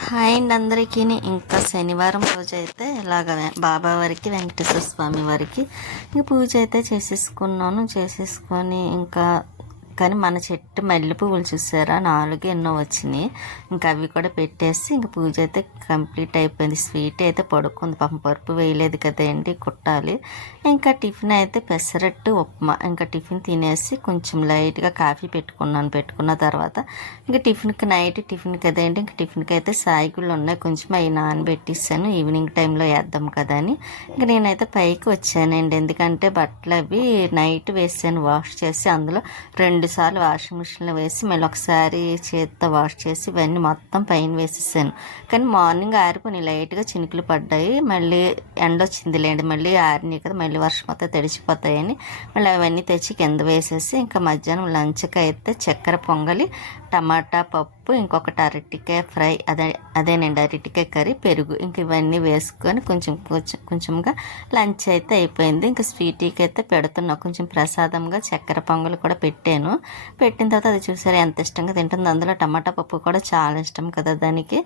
Hi అండి అందరికీ. ఇంకా శనివారం రోజు అయితే ఇలాగ బాబా వారికి వెంకటేశ్వర స్వామి వారికి ఇంక పూజ అయితే చేసేసుకొని ఇంకా కానీ మన చెట్టు మల్లె పువ్వులు చూసారా 4 ఎన్నో వచ్చినాయి. ఇంకా అవి కూడా పెట్టేసి ఇంక పూజ అయితే కంప్లీట్ అయిపోయింది. స్వీట్ అయితే పడుకుంది, పాపం పరుపు వేయలేదు కదండి, కుట్టాలి. ఇంకా టిఫిన్ అయితే పెసరట్టు ఉప్మా. ఇంకా టిఫిన్ తినేసి కొంచెం లైట్గా కాఫీ పెట్టుకున్న తర్వాత ఇంకా నైట్ టిఫిన్ కదండి, ఇంక టిఫిన్కి అయితే సాయిగుళ్ళు ఉన్నాయి, కొంచెం అవి నానబెట్టేసాను, ఈవినింగ్ టైంలో వేద్దాం కదా అని. ఇంక నేనైతే పైకి వచ్చానండి, ఎందుకంటే బట్టలు అవి నైట్ వేసాను వాష్ చేసి, అందులో 2 సార్లు వాషింగ్ మిషన్లో వేసి మళ్ళీ ఒకసారి చేత్తో వాష్ చేసి ఇవన్నీ మొత్తం పైన వేసేసాను. కానీ మార్నింగ్ ఆరిపోయి లైట్గా చినుకులు పడ్డాయి, మళ్ళీ ఎండ వచ్చింది లేండి, మళ్ళీ ఆరినాయి కదా, మళ్ళీ వర్షం వస్తే తడిచిపోతాయని మళ్ళీ అవన్నీ తెచ్చి కింద వేసేసి ఇంకా మధ్యాహ్నం లంచ్కి అయితే చక్కెర పొంగలి, టమాటా పప్పు, ఇంకొకటి అరటికాయ ఫ్రై, అదేనండి అరటికాయ కర్రీ, పెరుగు, ఇంక ఇవన్నీ వేసుకొని కొంచెంగా లంచ్ అయితే అయిపోయింది. ఇంకా స్వీటీకి అయితే పెడుతున్నా, కొంచెం ప్రసాదంగా చక్కెర పొంగల్ కూడా పెట్టిన తర్వాత అది చూసారా ఎంత ఇష్టంగా తింటుంది. అందులో టమాటా పప్పు కూడా చాలా ఇష్టం కదా దానికి.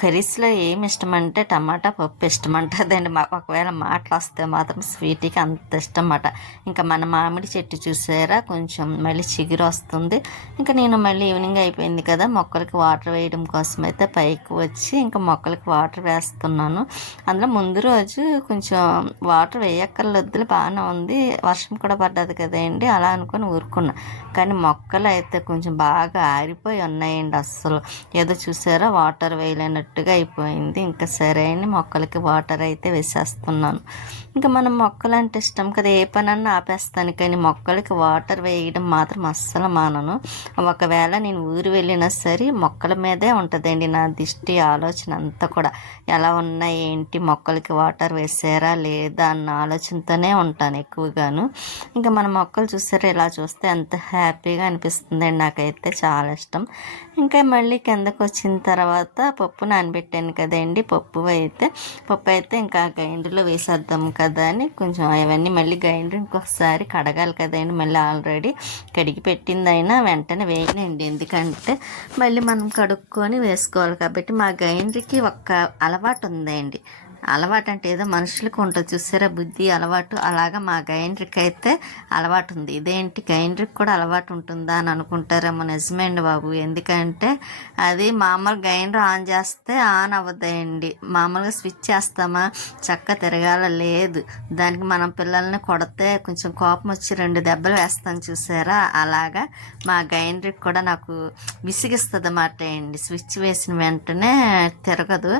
కర్రీస్లో ఏమి ఇష్టం అంటే టమాటా పప్పు ఇష్టం అంటుందండి. ఒకవేళ మాటలు వస్తే మాత్రం స్వీట్కి అంత ఇష్టం అన్నమాట. ఇంకా మన మామిడి చెట్టు చూసారా కొంచెం మళ్ళీ చిగురు వస్తుంది. ఇంకా నేను మళ్ళీ ఈవినింగ్ అయిపోయింది కదా, మొక్కలకి వాటర్ వేయడం కోసం అయితే పైకి వచ్చి ఇంకా మొక్కలకి వాటర్ వేస్తున్నాను. అందులో ముందు రోజు కొంచెం వాటర్ వేయక్కర్లేదు, బాగానే ఉంది, వర్షం కూడా పడ్డది కదండి, అలా అనుకొని ఊరుకున్నా. కానీ మొక్కలు అయితే కొంచెం బాగా ఆరిపోయి ఉన్నాయండి, అస్సలు ఏదో చూసారా వాటర్ వేయలేనట్టుగా అయిపోయింది. ఇంకా సరే అని మొక్కలకి వాటర్ అయితే వేసేస్తున్నాను. ఇంకా మనం మొక్కలు అంటే ఇష్టం కదా, ఏ పనన్నా ఆపేస్తాను, కానీ మొక్కలకి వాటర్ వేయడం మాత్రం అస్సలు మానను. ఒకవేళ నేను ఊరు వెళ్ళినా సరే మొక్కల మీదే ఉంటుందండి నా దిష్టి, ఆలోచన అంతా కూడా ఎలా ఉన్నాయి ఏంటి, మొక్కలకి వాటర్ వేసారా లేదా అన్న ఆలోచనతోనే ఉంటాను ఎక్కువగాను. ఇంకా మన మొక్కలు చూసారా ఇలా చూస్తే అంత హ్యాపీగా అనిపిస్తుందండి, నాకైతే చాలా ఇష్టం. ఇంకా మళ్ళీ కిందకు వచ్చిన తర్వాత పప్పు నానబెట్టాను కదండి, పప్పు అయితే ఇంకా గ్రైండర్లో వేసేద్దాం కదా అని కొంచెం అవన్నీ మళ్ళీ గ్రైండర్ ఇంకొకసారి కడగాలి కదండి, మళ్ళీ ఆల్రెడీ కడిగి పెట్టిందైనా వెంటనే వేయనండి, ఎందుకంటే మళ్ళీ మనం కడుక్కొని వేసుకోవాలి కాబట్టి. మా గ్రైండర్కి ఒక్క అలవాటు ఉందండి, అలవాటు అంటే ఏదో మనుషులకు ఉంటుంది చూసారా బుద్ధి అలవాటు, అలాగా మా గ్రైండర్కి అయితే అలవాటు ఉంది. ఇదేంటి గ్రైండర్కి కూడా అలవాటు ఉంటుందా అని అనుకుంటారేమో, నిజమే అండి బాబు, ఎందుకంటే అది మామూలు గ్రైండర్ ఆన్ చేస్తే ఆన్ అవ్వదండి, మామూలుగా స్విచ్ చేస్తామా చక్క తిరగాల లేదు, దానికి మనం పిల్లల్ని కొడితే కొంచెం కోపం వచ్చి 2 దెబ్బలు వేస్తాను చూసారా, అలాగా మా గ్రైండర్కి కూడా నాకు విసిగిస్తుంది అన్నమాట అండి, స్విచ్ వేసిన వెంటనే తిరగదు,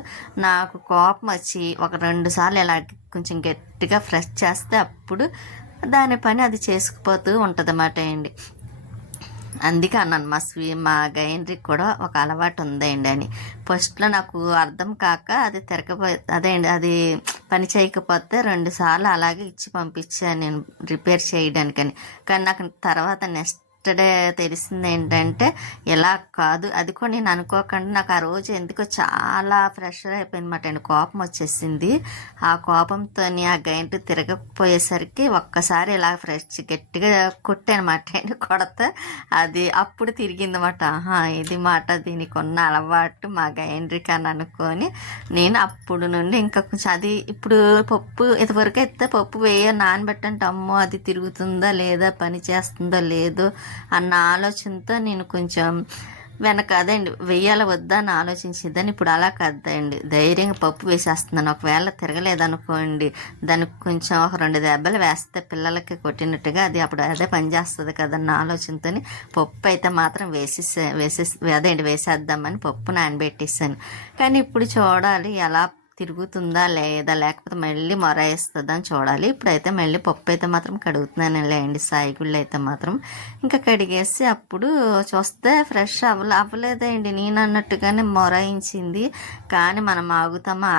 నాకు కోపం వచ్చి ఒక 2 సార్లు ఇలా కొంచెం గట్టిగా ఫ్రెష్ చేస్తే అప్పుడు దాని పని అది చేసుకుపోతూ ఉంటుంది అన్నమాట అండి. అందుకే అన్నాను మా గ్రైండర్కి కూడా ఒక అలవాటు ఉందండి అని. ఫస్ట్లో నాకు అర్థం కాక అది అదే అండి, అది పని చేయకపోతే 2 సార్లు అలాగే ఇచ్చి పంపించాను నేను రిపేర్ చేయడానికని. కానీ నాకు తర్వాత నెక్స్ట్ డే తెలిసింది ఏంటంటే ఇలా కాదు, అది కూడా నేను అనుకోకుండా నాకు ఆ రోజు ఎందుకో చాలా ప్రెషర్ అయిపోయింది అన్నమాట అండి, కోపం వచ్చేసింది. ఆ కోపంతో ఆ గ్రైండర్ తిరగకపోయేసరికి ఒక్కసారి ఇలా గట్టిగా కొట్టానమాట అండి, కొడితే అది అప్పుడు తిరిగిందన్నమాట. ఇది మాట దీనికి ఉన్న అలవాటు మా గ్రైండర్కి అని అనుకొని నేను అప్పుడు నుండి ఇంకా కొంచెం అది ఇప్పుడు పప్పు ఇదివరకు అయితే పప్పు నానబెట్టంటే అమ్మో అది తిరుగుతుందా లేదా, పని చేస్తుందో లేదో అన్న ఆలోచనతో నేను కొంచెం అదేండి వెయ్యాల వద్దా అని ఆలోచించేదాన్ని. ఇప్పుడు అలా కాదండి, ధైర్యంగా పప్పు వేసేస్తున్నాను. ఒకవేళ తిరగలేదనుకోండి దానికి కొంచెం ఒక 2 దెబ్బలు వేస్తే పిల్లలకి కొట్టినట్టుగా అది అప్పుడు అదే పనిచేస్తుంది కదన్న ఆలోచనతో పప్పు అయితే మాత్రం వేసేద్దామని పప్పు నానబెట్టేసాను. కానీ ఇప్పుడు చూడాలి ఎలా తిరుగుతుందా లేదా, లేకపోతే మళ్ళీ మొరాయిస్తుందా అని చూడాలి. ఇప్పుడైతే మళ్ళీ పప్పు అయితే మాత్రం కడుగుతున్నాను లేండి, సాయిగుళ్ళు అయితే మాత్రం ఇంకా కడిగేసి అప్పుడు చూస్తే ఫ్రెష్ అవ్వలేదండి, నేను అన్నట్టుగానే మొరాయించింది. కానీ మనం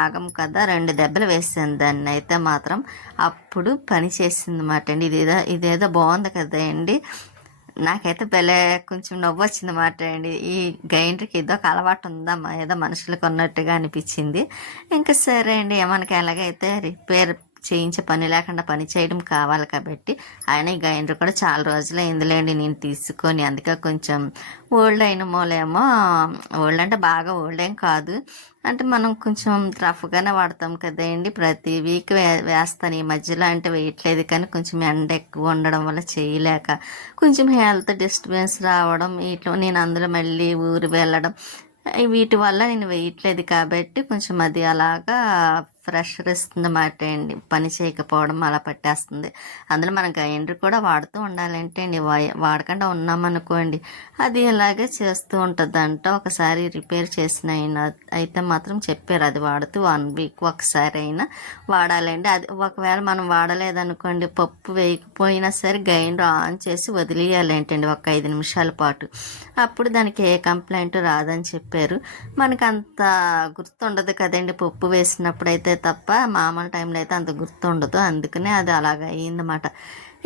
ఆగం కదా, 2 దెబ్బలు వేసాను దాన్ని అయితే మాత్రం, అప్పుడు పని చేసింది అన్నమాట అండి. ఇదేదో బాగుంది కదా అండి, నాకైతే భలే కొంచెం నవ్వు వచ్చిందన్నమాట అండి. ఈ గ్రైండర్కి ఏదో ఒక అలవాటు ఉందమ్మా, ఏదో మనుషులకు ఉన్నట్టుగా అనిపించింది. ఇంకా సరే అండి, మనకి ఎలాగైతే రిపేర్ చేయించే పని లేకుండా పని చేయడం కావాలి కాబట్టి ఆయన ఈ గ్రైండర్ కూడా చాలా రోజులు అయిందిలేండి నేను తీసుకొని. అందుకే కొంచెం ఓల్డ్ అయిన మూలేమో, ఓల్డ్ అంటే బాగా ఓల్డ్ ఏం కాదు, అంటే మనం కొంచెం రఫ్గానే వాడతాం కదండి. ప్రతి వీక్ వేస్తాను, ఈ మధ్యలో అంటే వేయట్లేదు, కానీ కొంచెం ఎండ ఎక్కువ ఉండడం వల్ల చేయలేక కొంచెం హెల్త్ డిస్టర్బెన్స్ రావడం, ఇట్లా నేను అందులో మళ్ళీ ఊరు వెళ్ళడం, వీటి వల్ల నేను వేయట్లేదు కాబట్టి కొంచెం అది అలాగా ప్రెషర్ ఇస్తుంది అన్నమాట అండి. పని చేయకపోవడం అలా పట్టేస్తుంది. అందులో మనం గ్రైండర్ కూడా వాడుతూ ఉండాలంటే అండి, వాడకుండా ఉన్నామనుకోండి అది ఇలాగే చేస్తూ ఉంటుందంట. ఒకసారి రిపేర్ చేసిన అయితే మాత్రం చెప్పారు అది వాడుతూ 1 వీక్ ఒకసారి అయినా వాడాలండి. అది ఒకవేళ మనం వాడలేదనుకోండి, పప్పు వేయకపోయినా సరే గ్రైండర్ ఆన్ చేసి వదిలేయాలంటండి ఒక 5 నిమిషాల పాటు. అప్పుడు దానికి ఏ కంప్లైంట్ రాదని చెప్పారు. మనకు అంత గుర్తుండదు కదండి పప్పు వేసినప్పుడు అయితే తప్ప, మామూలు టైంలో అయితే అంత గుర్తుండదు. అందుకనే అది అలాగ అయ్యిందన్నమాట.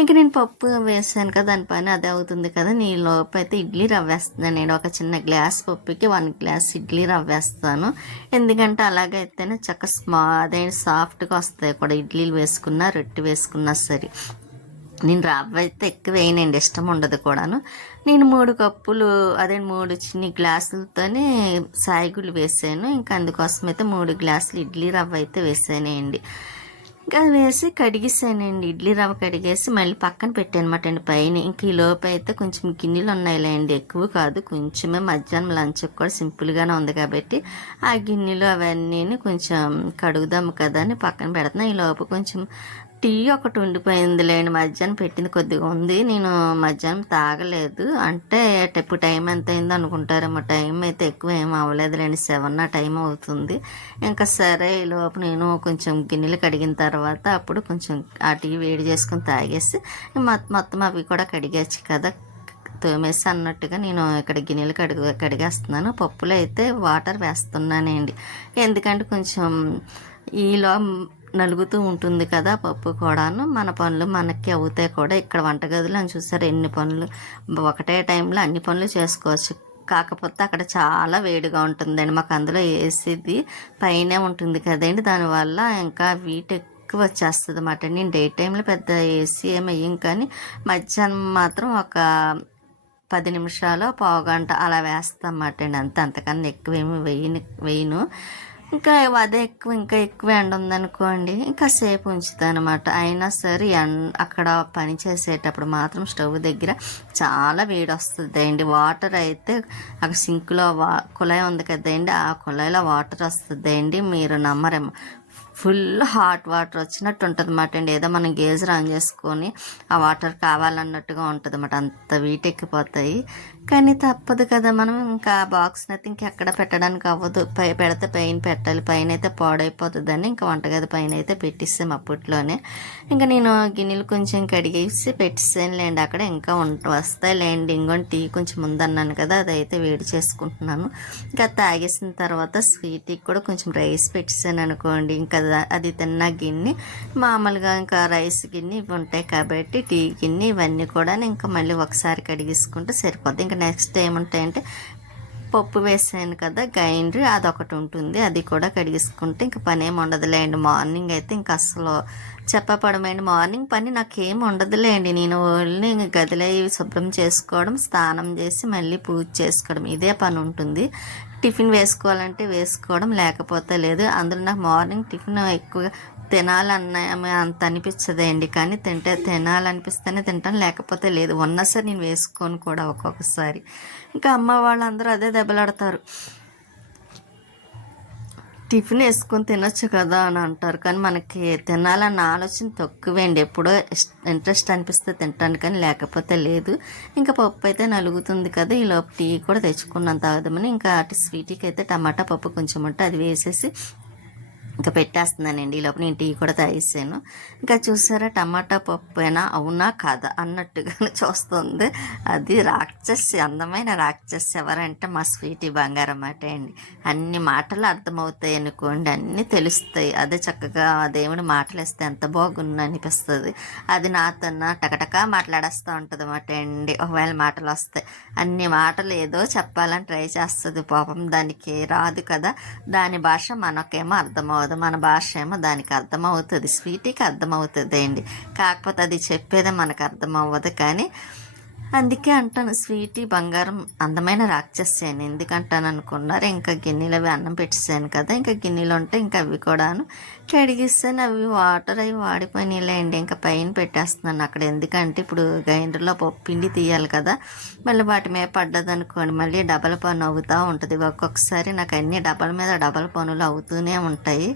ఇంక నేను పప్పు వేసాను కదా, దాని పైన అదే అవుతుంది కదా, నీ లోపు అయితే ఇడ్లీ రవ్వ వేస్తున్నాను. నేను ఒక చిన్న గ్లాస్ పప్పుకి 1 గ్లాస్ ఇడ్లీ రవ్వ వేస్తాను. ఎందుకంటే అలాగైతేనే చక్క అదే సాఫ్ట్గా వస్తాయి కూడా, ఇడ్లీలు వేసుకున్నా రొట్టె వేసుకున్నా సరే. నేను రవ్వ అయితే ఎక్కువ వేయనండి, ఇష్టం ఉండదు కూడాను. నేను 3 కప్పులు అదే 3 చిన్ని గ్లాసులతోనే సాయిగుళ్ళు వేసాను. ఇంకా అందుకోసం అయితే 3 గ్లాసులు ఇడ్లీ రవ్వ అయితే వేసానండి. ఇంకా అది వేసి కడిగేసానండి, ఇడ్లీ రవ్వ కడిగేసి మళ్ళీ పక్కన పెట్టానమాట అండి పైన. ఇంక ఈ లోపు అయితే కొంచెం గిన్నెలు ఉన్నాయిలేండి, ఎక్కువ కాదు, కొంచెమే. మధ్యాహ్నం లంచ్కి కూడా సింపుల్గానే ఉంది కాబట్టి ఆ గిన్నెలు అవన్నీ కొంచెం కడుగుదాము కదా అని పక్కన పెడుతున్నా. ఈ లోపు కొంచెం టీ ఒకటి ఉండిపోయిందిలేండి, మధ్యాహ్నం పెట్టింది కొద్దిగా ఉంది. నేను మధ్యాహ్నం తాగలేదు, అంటే ఎప్పుడు టైం ఎంత అయిందో అనుకుంటారేమో, టైం అయితే ఎక్కువ ఏం అవ్వలేదులేండి, 7 టైం అవుతుంది. ఇంకా సరే ఈ లోపు నేను కొంచెం గిన్నెలు కడిగిన తర్వాత అప్పుడు కొంచెం ఆ టీ వేడి చేసుకొని తాగేసి మొత్తం అవి కూడా కడిగేచ్చు కదా, తోమేసి అన్నట్టుగా నేను ఇక్కడ గిన్నెలు కడిగేస్తున్నాను. పప్పులో అయితే వాటర్ వేస్తున్నానండి, ఎందుకంటే కొంచెం ఈలో నలుగుతూ ఉంటుంది కదా పప్పు కూడాను. మన పనులు మనకి అవుతాయి కూడా. ఇక్కడ వంటగదిలో అని చూసారు ఎన్ని పనులు, ఒకటే టైంలో అన్ని పనులు చేసుకోవచ్చు. కాకపోతే అక్కడ చాలా వేడిగా ఉంటుందండి, మాకు అందులో ఏసీది పైనే ఉంటుంది కదండి, దానివల్ల ఇంకా ఎక్కువ వచ్చేస్తుంది అన్నమాట. నేను డే టైంలో పెద్ద ఏసీ ఏమి వేయం, కానీ మధ్యాహ్నం మాత్రం ఒక 10 నిమిషాలు పావుగంట అలా వేస్తాం అన్నమాట అండి, అంతకన్నా ఎక్కువ ఏమి వేయను. ఇంకా అదే ఇంకా ఎక్కువ ఎండ ఉందనుకోండి ఇంకా సేపు ఉంచుతాను అనమాట. అయినా సరే అక్కడ పని చేసేటప్పుడు మాత్రం స్టవ్ దగ్గర చాలా వేడి వస్తుంది అండి. వాటర్ అయితే అక్కడ సింక్లో కుళాయి ఉంది కదండి, ఆ కుళాయిలో వాటర్ వస్తుంది అండి, మీరు నమ్మరేమో, ఫుల్ హాట్ వాటర్ వచ్చినట్టు ఉంటుంది అన్నమాట అండి. ఏదో మనం గేజర్ ఆన్ చేసుకొని ఆ వాటర్ కావాలన్నట్టుగా ఉంటుంది అన్నమాట, అంత వీటెక్కిపోతాయి. కానీ తప్పదు కదా, మనం ఇంకా బాక్స్ని అయితే ఇంకెక్కడ పెట్టడానికి అవ్వదు, పెడితే పైన పెట్టాలి, పైన అయితే పాడైపోతుందని ఇంకా వంటగది పైన అయితే పెట్టిస్తాం అప్పట్లోనే. ఇంకా నేను గిన్నెలు కొంచెం కడిగేసి పెట్టిస్తానులేండి అక్కడ, ఇంకా వస్తాయిలేండి. ఇంకొని టీ కొంచెం ముందన్నాను కదా, అదైతే వేడి చేసుకుంటున్నాను. ఇంకా తాగేసిన తర్వాత స్వీట్కి కూడా కొంచెం రైస్ పెట్టిస్తాను అనుకోండి. ఇంకా అది తిన్న గిన్నె మామూలుగా ఇంకా రైస్ గిన్నె ఇవి ఉంటాయి కాబట్టి టీ గిన్నె ఇవన్నీ కూడా ఇంకా మళ్ళీ ఒకసారి కడిగేసుకుంటే సరిపోద్ది. ఇంకా నెక్స్ట్ ఏముంటాయంటే పప్పు వేసాను కదా గ్రైండర్, అదొకటి ఉంటుంది, అది కూడా కడిగేసుకుంటే ఇంకా పని ఏమి ఉండదులేండి. మార్నింగ్ అయితే ఇంకా అసలు చెప్పపడమండి, మార్నింగ్ పని నాకేం ఉండదులేండి. నేను ఓన్లీ గదిలో శుభ్రం చేసుకోవడం, స్నానం చేసి మళ్ళీ పూజ చేసుకోవడం, ఇదే పని ఉంటుంది. టిఫిన్ వేసుకోవాలంటే వేసుకోవడం, లేకపోతే లేదు. అందులో నాకు మార్నింగ్ టిఫిన్ ఎక్కువగా తినాలన్న అంత అనిపించదండి, కానీ తినాలనిపిస్తేనే తింటాను, లేకపోతే లేదు. ఉన్నా సరే నేను వేసుకోను కూడా ఒక్కొక్కసారి. ఇంకా అమ్మ వాళ్ళందరూ అదే దెబ్బలాడతారు, టిఫిన్ వేసుకొని తినొచ్చు కదా అని అంటారు, కానీ మనకి తినాలన్న ఆలోచన తక్కువేండి. ఎప్పుడో ఇంట్రెస్ట్ అనిపిస్తే తింటాను, కానీ లేకపోతే లేదు. ఇంకా పప్పు అయితే నలుగుతుంది కదా, ఈ లోపు టీ కూడా తెచ్చుకున్నాను తాగుదామని. ఇంకా అటు స్వీట్కి అయితే టమాటా పప్పు కొంచెం ఉంటే అది వేసేసి ఇంకా పెట్టేస్తున్నానండి. ఈ లోపు నేను టీ కూడా తాగేసాను. ఇంకా చూసారా, టమాటా పప్పునా అవునా కాదా అన్నట్టుగా చూస్తుంది. అది రాక్షసి, అందమైన రాక్షసి ఎవరంటే మా స్వీటీ బంగారం మాట అండి. అన్ని మాటలు అర్థమవుతాయి అనుకోండి, అన్నీ తెలుస్తాయి. అదే చక్కగా దేవుని మాటలు వేస్తే ఎంత బాగుంది అనిపిస్తుంది. అది నాతో టకటకా మాట్లాడేస్తూ ఉంటుంది అన్నమాట అండి. ఒకవేళ మాటలు వస్తాయి, అన్ని మాటలు ఏదో చెప్పాలని ట్రై చేస్తుంది, పాపం దానికి రాదు కదా, దాని భాష మనకేమో అర్థమవుతుంది. అవ్వదు, మన భాష ఏమో దానికి అర్థమవుతుంది, స్వీటీకి అర్థమవుతుంది అండి. కాకపోతే అది చెప్పేదే మనకు అర్థం అవ్వదు. కానీ అందుకే అంటాను, స్వీటీ బంగారం అందమైన రాక్షసి అని. ఎందుకంటాను అనుకున్నారు, ఇంకా గిన్నెలు అవి అన్నం పెట్టేసాను కదా, ఇంకా గిన్నెలు ఉంటే ఇంకా అవి కూడాను కడిగిస్తాను. అవి వాటర్ అవి వాడిపోయినాయిలేండి, ఇంకా పైన పెట్టేస్తున్నాను అక్కడ. ఎందుకంటే ఇప్పుడు గ్రైండర్లో పిండి తీయాలి కదా, మళ్ళీ వాటి మీద పడ్డది అనుకోండి మళ్ళీ డబల్ పని అవుతూ ఉంటుంది. ఒక్కొక్కసారి నాకు అన్ని డబల్ మీద డబల్ పనులు అవుతూనే ఉంటాయి.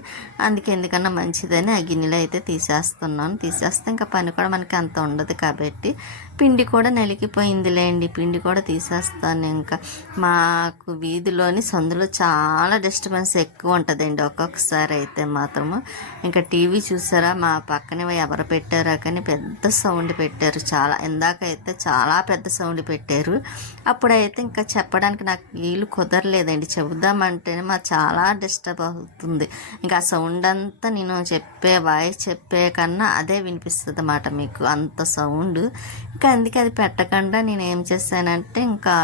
అందుకే ఎందుకన్నా మంచిదని ఆ గిన్నెలు అయితే తీసేస్తున్నాను. తీసేస్తే ఇంకా పని కూడా మనకి అంత ఉండదు కాబట్టి. పిండి కూడా నలిగిపోయిందిలేండి, పిండి కూడా తీసేస్తాను. ఇంకా మాకు వీధిలోని సందులో చాలా డిస్టర్బెన్స్ ఎక్కువ ఉంటుందండి ఒక్కొక్కసారి అయితే మాత్రము. ఇంకా టీవీ చూసారా, మా పక్కనే ఎవరు పెట్టారా కానీ పెద్ద సౌండ్ పెట్టారు, చాలా ఇందాకైతే చాలా పెద్ద సౌండ్ పెట్టారు. అప్పుడైతే ఇంకా చెప్పడానికి నాకు వీలు కుదరలేదండి, చెబుదామంటేనే మా చాలా డిస్టర్బ్ అవుతుంది. ఇంకా ఆ సౌండ్ అంతా నేను వాయిస్ చెప్పే కన్నా అదే వినిపిస్తుంది అన్నమాట మీకు, అంత సౌండ్. ఇంకా అందుకే అది పెట్టకుండా నేను ఏం చేశానంటే ఇంకా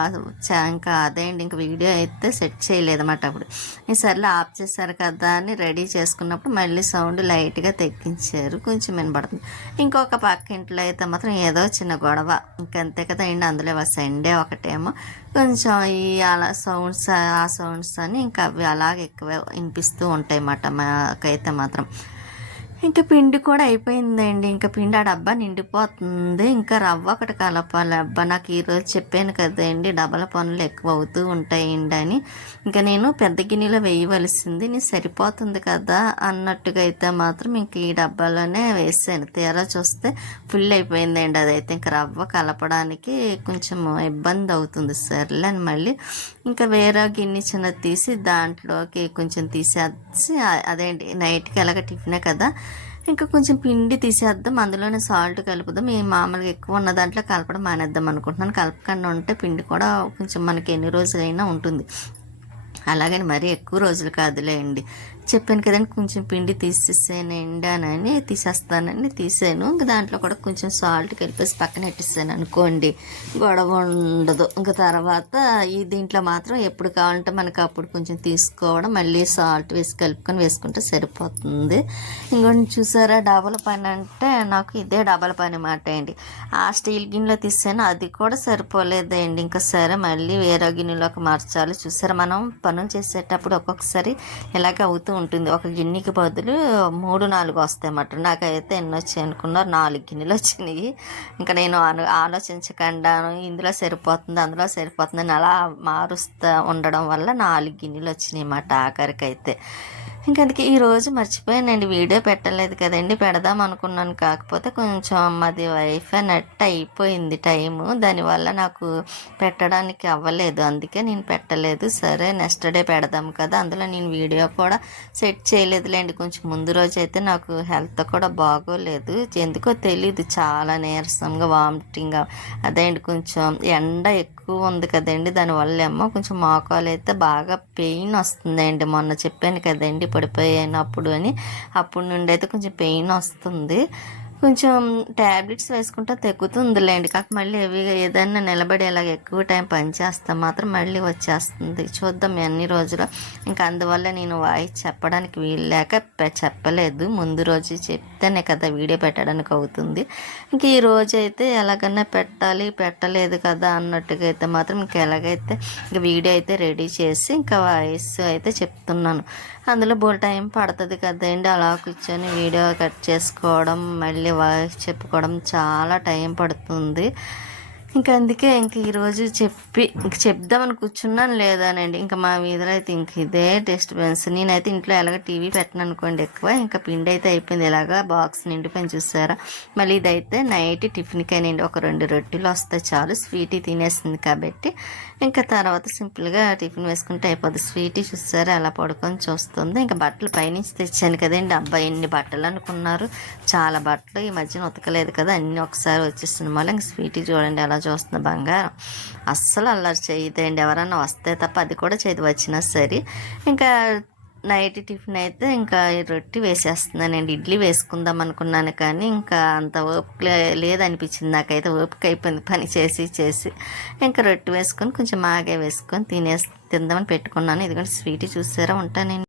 అదే అండి, ఇంకా వీడియో అయితే సెట్ చేయలేదన్నమాట. అప్పుడు ఈ సర్లే ఆఫ్ చేశారు కదా అని రెడీ చేసుకున్నప్పుడు మళ్ళీ సౌండ్ లైట్గా తగ్గించారు, కొంచెం వినబడుతుంది. ఇంకొక పక్క ఇంట్లో అయితే మాత్రం ఏదో చిన్న గొడవ, ఇంకంతే కదా అండి. అందులో సండే ఒకటేమో కొంచెం ఈ అలా సౌండ్స్ ఆ సౌండ్స్ అని ఇంకా అవి అలాగే ఎక్కువ వినిపిస్తూ ఉంటాయి అన్నమాట మాకైతే మాత్రం. ఇంకా పిండి కూడా అయిపోయిందండి, ఇంకా పిండి ఆ డబ్బా నిండిపోతుంది. ఇంకా రవ్వ ఒకటి కలపాలి. అబ్బా నాకు ఈరోజు చెప్పాను కదండి డబల పనులు ఎక్కువ అవుతూ ఉంటాయండి అని. ఇంకా నేను పెద్ద గిన్నెలో వేయవలసింది, నేను సరిపోతుంది కదా అన్నట్టుగా అయితే మాత్రం ఇంక ఈ డబ్బాలోనే వేసాను. తీరా చూస్తే ఫుల్ అయిపోయిందండి. అదైతే ఇంకా రవ్వ కలపడానికి కొంచెం ఇబ్బంది అవుతుంది. సర్లే అని మళ్ళీ ఇంకా వేరే గిన్నె చిన్నది తీసి దాంట్లోకి కొంచెం తీసేసి, అదేంటి నైట్కి ఎలాగ టిఫినే కదా, ఇంకా కొంచెం పిండి తీసేద్దాం, అందులోనే సాల్ట్ కలుపుదాం. ఈ మామూలుగా ఎక్కువ ఉన్న దాంట్లో కలపడం మానేద్దాం అనుకుంటున్నాను. కలపకుండా ఉంటే పిండి కూడా కొంచెం మనకి ఎన్ని రోజులైనా ఉంటుంది. అలాగని మరీ ఎక్కువ రోజులు కాదులేండి. చెప్పాను కదండి కొంచెం పిండి తీసేసానండి అని, తీసేస్తానని తీసాను. ఇంక దాంట్లో కూడా కొంచెం సాల్ట్ కలిపేసి పక్కన పెట్టేసాను అనుకోండి, గొడవ ఉండదు. ఇంకా తర్వాత ఈ దీంట్లో మాత్రం ఎప్పుడు కావాలంటే మనకు అప్పుడు కొంచెం తీసుకోవడం, మళ్ళీ సాల్ట్ వేసి కలుపుకొని వేసుకుంటే సరిపోతుంది. ఇంకొంచెం చూసారా డబల్ పని అంటే నాకు ఇదే డబల్ పని మాట అండి. ఆ స్టీల్ గిన్నెలో తీసాను, అది కూడా సరిపోలేదండి. ఇంకా సరే మళ్ళీ వేరే గిన్నెలోకి మార్చాలి. చూసారా మనం పనులు చేసేటప్పుడు ఒక్కొక్కసారి ఇలాగే అవుతూ ఉంటుంది. ఒక గిన్నెకి బదులు 3-4 వస్తాయి అన్నమాట. నాకైతే ఎన్ని వచ్చాయి అనుకున్నారు, 4 గిన్నెలు వచ్చినాయి. ఇంకా నేను ఆలోచించకుండా ఇందులో సరిపోతుంది అందులో సరిపోతుంది అని అలా మారుస్తూ ఉండడం వల్ల 4 గిన్నెలు వచ్చినాయి అన్నమాట ఆఖరికైతే. ఇంకా అందుకే ఈరోజు మర్చిపోయానండి, వీడియో పెట్టలేదు కదండి, పెడదాం అనుకున్నాను. కాకపోతే కొంచెం మాది వైఫై నెట్ అయిపోయింది టైము, దానివల్ల నాకు పెట్టడానికి అవ్వలేదు, అందుకే నేను పెట్టలేదు. సరే నెక్స్ట్ డే పెడదాం కదా, అందులో నేను వీడియో కూడా సెట్ చేయలేదులేండి. కొంచెం ముందు రోజు అయితే నాకు హెల్త్ కూడా బాగోలేదు, ఎందుకో తెలీదు, చాలా నీరసంగా వామిటింగ్. అదేంటి కొంచెం ఎండ ఎక్కువ ఉంది కదండి, దానివల్ల ఏమో కొంచెం మోకాలు అయితే బాగా పెయిన్ వస్తుందండి. మొన్న చెప్పాను కదండి పడిపోయినప్పుడు అని, అప్పటి నుండి అయితే కొంచెం పెయిన్ వస్తుంది. కొంచెం ట్యాబ్లెట్స్ వేసుకుంటే తగ్గుతుందిలేండి, కాక మళ్ళీ ఏదైనా నిలబడేలాగా ఎక్కువ టైం పనిచేస్తాం మాత్రం మళ్ళీ వచ్చేస్తుంది. చూద్దాం ఎన్ని రోజులు. ఇంకా అందువల్ల నేను వాయిస్ చెప్పడానికి వీలు లేక చెప్పలేదు. ముందు రోజు చెప్తేనే కదా వీడియో పెట్టడానికి అవుతుంది. ఇంక ఈ రోజు అయితే ఎలాగైనా పెట్టలేదు కదా అన్నట్టుగా అయితే మాత్రం ఇంకా ఎలాగైతే ఇంక వీడియో అయితే రెడీ చేసి ఇంకా వాయిస్ అయితే చెప్తున్నాను. అందులో బోల్ టైం పడుతుంది కదండి, అలా కూర్చొని వీడియో కట్ చేసుకోవడం మళ్ళీ వాయిస్ చెప్పుకోవడం చాలా టైం పడుతుంది. ఇంకా అందుకే ఈరోజు చెప్దామని కూర్చున్నాను లేదానండి. ఇంకా మా వీధిలో అయితే ఇంక ఇదే డిస్టర్బెన్స్. నేనైతే ఇంట్లో ఎలాగ టీవీ పెట్టను అనుకోండి ఎక్కువ. ఇంకా పిండి అయితే అయిపోయింది, ఇలాగా బాక్స్ నిండిపోయి చూసారా. మళ్ళీ ఇదైతే నైట్ టిఫిన్కి అయినండి, ఒక 2 రొట్టెలు వస్తాయి చాలు, స్వీటీ తినేసింది కాబట్టి. ఇంకా తర్వాత సింపుల్గా టిఫిన్ వేసుకుంటే అయిపోద్ది. స్వీటీ చూసారా అలా పడుకొని చూస్తుంది. ఇంకా బట్టలు పైనుంచి తెచ్చాను కదండి, అబ్బాయి ఎన్ని బట్టలు అనుకున్నారు, చాలా బట్టలు ఈ మధ్యన ఉతకలేదు కదా, అన్నీ ఒకసారి వచ్చేస్తుంది. మళ్ళీ ఇంక స్వీటీ చూడండి అలా చూస్తుంది, బంగారం అస్సలు అల్లరి చేయదండి, ఎవరన్నా వస్తే తప్ప అది కూడా చేయదు వచ్చినా సరే. ఇంకా నైట్ టిఫిన్ అయితే ఇంకా రొట్టె వేసేస్తున్నానండి. ఇడ్లీ వేసుకుందాం అనుకున్నాను కానీ ఇంకా అంత ఓపిక లేదనిపించింది నాకైతే, ఓపిక అయిపోయింది పని చేసి. ఇంకా రొట్టె వేసుకొని కొంచెం మాగే వేసుకొని తిందామని పెట్టుకున్నాను. ఇదిగోండి స్వీట్ చూసారా, ఉంటానండి.